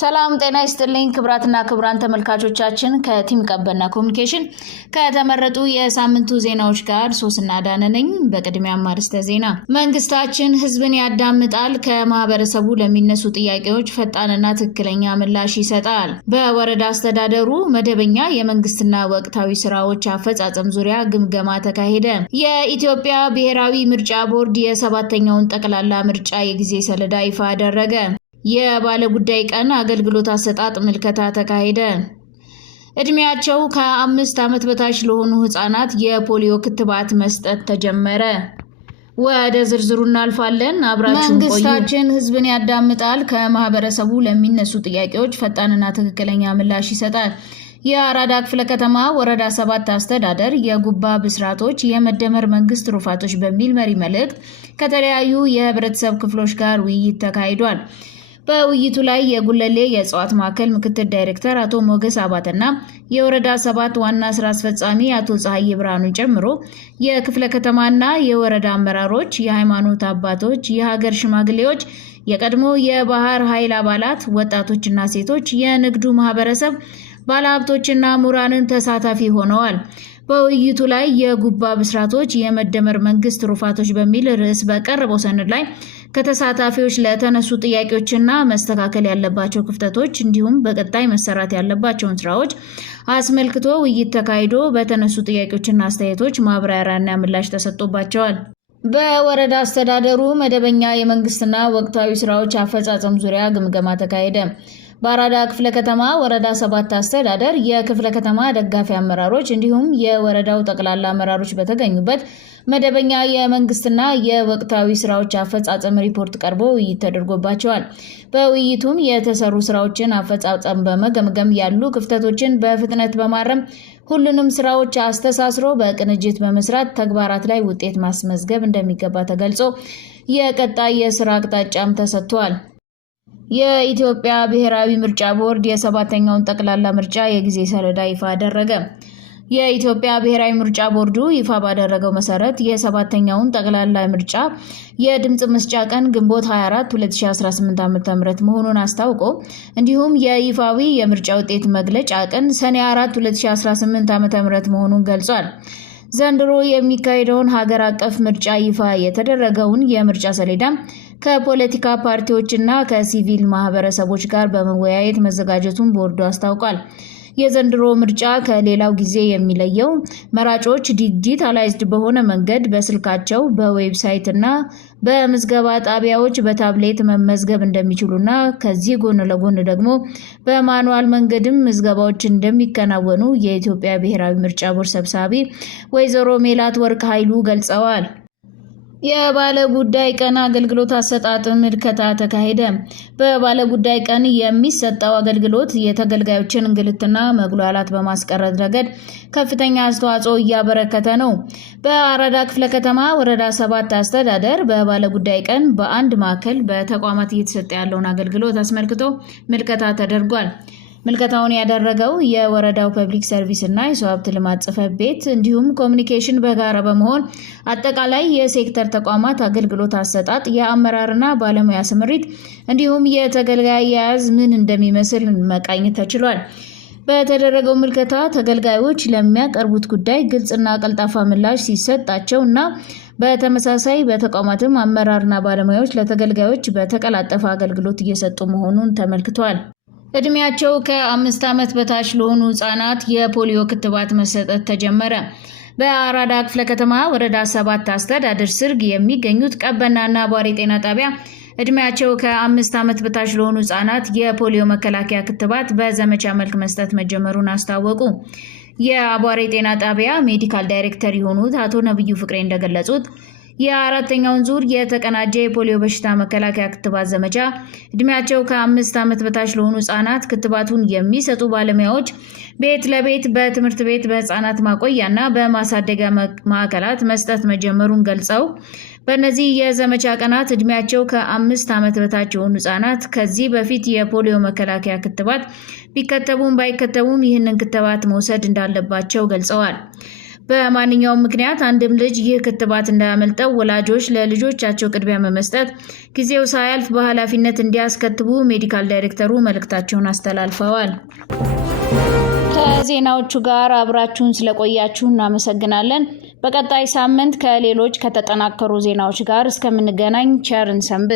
ሰላም ጤና ይስጥልኝ ክብራትና ክብራን ተመልካቾቻችን ከቲም ቀበና ኮሙኒኬሽን ከተመረጡ የሳምንቱ ዜናዎች ጋር ሶስና ዳነ ነኝ። በቅድሚያ ማርስተ ዜና መንግስታችን ህዝብን ያዳምጣል፣ ከማህበረሰቡ ለሚነሱ ጥያቄዎች ፈጣንና ትክክለኛ ምላሽ ይሰጣል። በወረዳ አስተዳደሩ መደበኛ የመንግስትና ወቅታዊ ስራዎች አፈጻጸም ዙሪያ ግምገማ ተካሄደ። የኢትዮጵያ ብሔራዊ ምርጫ ቦርድ የሰባተኛውን ጠቅላላ ምርጫ የጊዜ ሰሌዳ ይፋ አደረገ። የባለ ጉዳይ ቀን አገልግሎት አሰጣጥ ምልከታ ተካሄደ። እድሜያቸው ከ5 ዓመት በታች ለሆኑ ህፃናት የፖሊዮ ክትባት መስጠት ተጀመረ። ወደ ዝርዝሩ እናልፋለን። አብራችሁን ቆዩ። መንግስታችን ህዝብን ያዳምጣል፣ ከማህበረሰቡ ለሚነሱ ጥያቄዎች ፈጣንና ትክክለኛ ምላሽ ይሰጣል። የአራዳ ክፍለ ከተማ ወረዳ 7 አስተዳደር የጉባ ብስራቶች የመደመር መንግስት ትሩፋቶች በሚል መሪ መልእክት ከተለያዩ የህብረተሰብ ክፍሎች ጋር ውይይት ተካሂዷል። በውይይቱ ላይ የጉለሌ የእጽዋት ማዕከል ምክትል ዳይሬክተር አቶ ሞገስ አባተና የወረዳ 7 ዋና ስራ አስፈጻሚ አቶ ፀሐይ ብርሃኑን ጨምሮ የክፍለ ከተማና የወረዳ አመራሮች፣ የሃይማኖት አባቶች፣ የሀገር ሽማግሌዎች፣ የቀድሞ የባህር ኃይል አባላት፣ ወጣቶችና ሴቶች፣ የንግዱ ማህበረሰብ፣ ባለሀብቶችና ምሁራንን ተሳታፊ ሆነዋል። በውይይቱ ላይ የጉባ ብስራቶች የመደመር መንግስት ትሩፋቶች በሚል ርዕስ በቀረበው ሰነድ ላይ ከተሳታፊዎች ለተነሱ ጥያቄዎችና መስተካከል ያለባቸው ክፍተቶች እንዲሁም በቀጣይ መሰራት ያለባቸውን ስራዎች አስመልክቶ ውይይት ተካሂዶ በተነሱ ጥያቄዎችና አስተያየቶች ማብራሪያና ምላሽ ተሰጥቶባቸዋል። በወረዳ አስተዳደሩ መደበኛ የመንግስትና ወቅታዊ ስራዎች አፈጻጸም ዙሪያ ግምገማ ተካሄደ። በአራዳ ክፍለ ከተማ ወረዳ 7 አስተዳደር የክፍለ ከተማ ደጋፊ አመራሮች እንዲሁም የወረዳው ጠቅላላ አመራሮች በተገኙበት መደበኛ የመንግስትና የወቅታዊ ስራዎች አፈጻጸም ሪፖርት ቀርቦ ውይይት ተደርጎባቸዋል። በውይይቱም የተሰሩ ስራዎችን አፈጻጸም በመገምገም ያሉ ክፍተቶችን በፍጥነት በማረም ሁሉንም ስራዎች አስተሳስሮ በቅንጅት በመስራት ተግባራት ላይ ውጤት ማስመዝገብ እንደሚገባ ተገልጾ የቀጣይ የስራ አቅጣጫም ተሰጥቷል። የኢትዮጵያ ብሔራዊ ምርጫ ቦርድ የሰባተኛውን ጠቅላላ ምርጫ የጊዜ ሰሌዳ ይፋ አደረገ። የኢትዮጵያ ብሔራዊ ምርጫ ቦርዱ ይፋ ባደረገው መሰረት የሰባተኛውን ጠቅላላ ምርጫ የድምጽ መስጫ ቀን ግንቦት 24 2018 ዓ.ም መሆኑን አስታውቆ እንዲሁም የይፋዊ የምርጫ ውጤት መግለጫ ቀን ሰኔ 4 2018 ዓ.ም መሆኑን ገልጿል። ዘንድሮ የሚካሄደውን ሀገር አቀፍ ምርጫ ይፋ የተደረገውን የምርጫ ሰሌዳ ከፖለቲካ ፓርቲዎችና ከሲቪል ማህበረሰቦች ጋር በመወያየት መዘጋጀቱን ቦርዱ አስታውቋል። የዘንድሮ ምርጫ ከሌላው ጊዜ የሚለየው መራጮች ዲጂታላይዝድ በሆነ መንገድ በስልካቸው በዌብሳይት እና በምዝገባ ጣቢያዎች በታብሌት መመዝገብ እንደሚችሉና ከዚህ ጎን ለጎን ደግሞ በማኑዋል መንገድም ምዝገባዎች እንደሚከናወኑ የኢትዮጵያ ብሔራዊ ምርጫ ቦርድ ሰብሳቢ ወይዘሮ ሜላት ወርቅ ኃይሉ ገልጸዋል። የባለ ጉዳይ ቀን አገልግሎት አሰጣጥ ምልከታ ተካሄደ። በባለ ጉዳይ ቀን የሚሰጠው አገልግሎት የተገልጋዮችን እንግልትና መጉላላት በማስቀረት ረገድ ከፍተኛ አስተዋጽኦ እያበረከተ ነው። በአራዳ ክፍለ ከተማ ወረዳ 7 አስተዳደር በባለ ጉዳይ ቀን በአንድ ማዕከል በተቋማት እየተሰጠ ያለውን አገልግሎት አስመልክቶ ምልከታ ተደርጓል። ምልከታውን ያደረገው የወረዳው ፐብሊክ ሰርቪስ እና የሰው ሀብት ልማት ጽሕፈት ቤት እንዲሁም ኮሙኒኬሽን በጋራ በመሆን አጠቃላይ የሴክተር ተቋማት አገልግሎት አሰጣጥ፣ የአመራርና ባለሙያ ስምሪት እንዲሁም የተገልጋይ አያያዝ ምን እንደሚመስል መቃኘት ተችሏል። በተደረገው ምልከታ ተገልጋዮች ለሚያቀርቡት ጉዳይ ግልጽና ቀልጣፋ ምላሽ ሲሰጣቸው እና በተመሳሳይ በተቋማትም አመራርና ባለሙያዎች ለተገልጋዮች በተቀላጠፈ አገልግሎት እየሰጡ መሆኑን ተመልክቷል። እድሜያቸው ከ5 ዓመት በታች ለሆኑ ህፃናት የፖሊዮ ክትባት መሰጠት ተጀመረ። በአራዳ ክፍለ ከተማ ወረዳ 7 አስተዳደር ስር የሚገኙት ቀበናና አቧሬ ጤና ጣቢያ እድሜያቸው ከ5 ዓመት በታች ለሆኑ ህፃናት የፖሊዮ መከላከያ ክትባት በዘመቻ መልክ መስጠት መጀመሩን አስታወቁ። የአቧሬ ጤና ጣቢያ ሜዲካል ዳይሬክተር የሆኑት አቶ ነብዩ ፍቅሬ እንደገለጹት የአራተኛውን ዙር የተቀናጀ የፖሊዮ በሽታ መከላከያ ክትባት ዘመቻ እድሜያቸው ከ5 ዓመት በታች ለሆኑ ህፃናት ክትባቱን የሚሰጡ ባለሙያዎች ቤት ለቤት በትምህርት ቤት በህፃናት ማቆያና በማሳደጊያ ማዕከላት መስጠት መጀመሩን ገልጸው በእነዚህ የዘመቻ ቀናት እድሜያቸው ከ5 ዓመት በታች የሆኑ ህፃናት ከዚህ በፊት የፖሊዮ መከላከያ ክትባት ቢከተቡም ባይከተቡም ይህንን ክትባት መውሰድ እንዳለባቸው ገልጸዋል። በማንኛውም ምክንያት አንድም ልጅ ይህ ክትባት እንዳያመልጠው ወላጆች ለልጆቻቸው ቅድሚያ በመስጠት ጊዜው ሳያልፍ በኃላፊነት እንዲያስከትቡ ሜዲካል ዳይሬክተሩ መልእክታቸውን አስተላልፈዋል። ከዜናዎቹ ጋር አብራችሁን ስለቆያችሁ እናመሰግናለን። በቀጣይ ሳምንት ከሌሎች ከተጠናከሩ ዜናዎች ጋር እስከምንገናኝ ቸርን ሰንብት።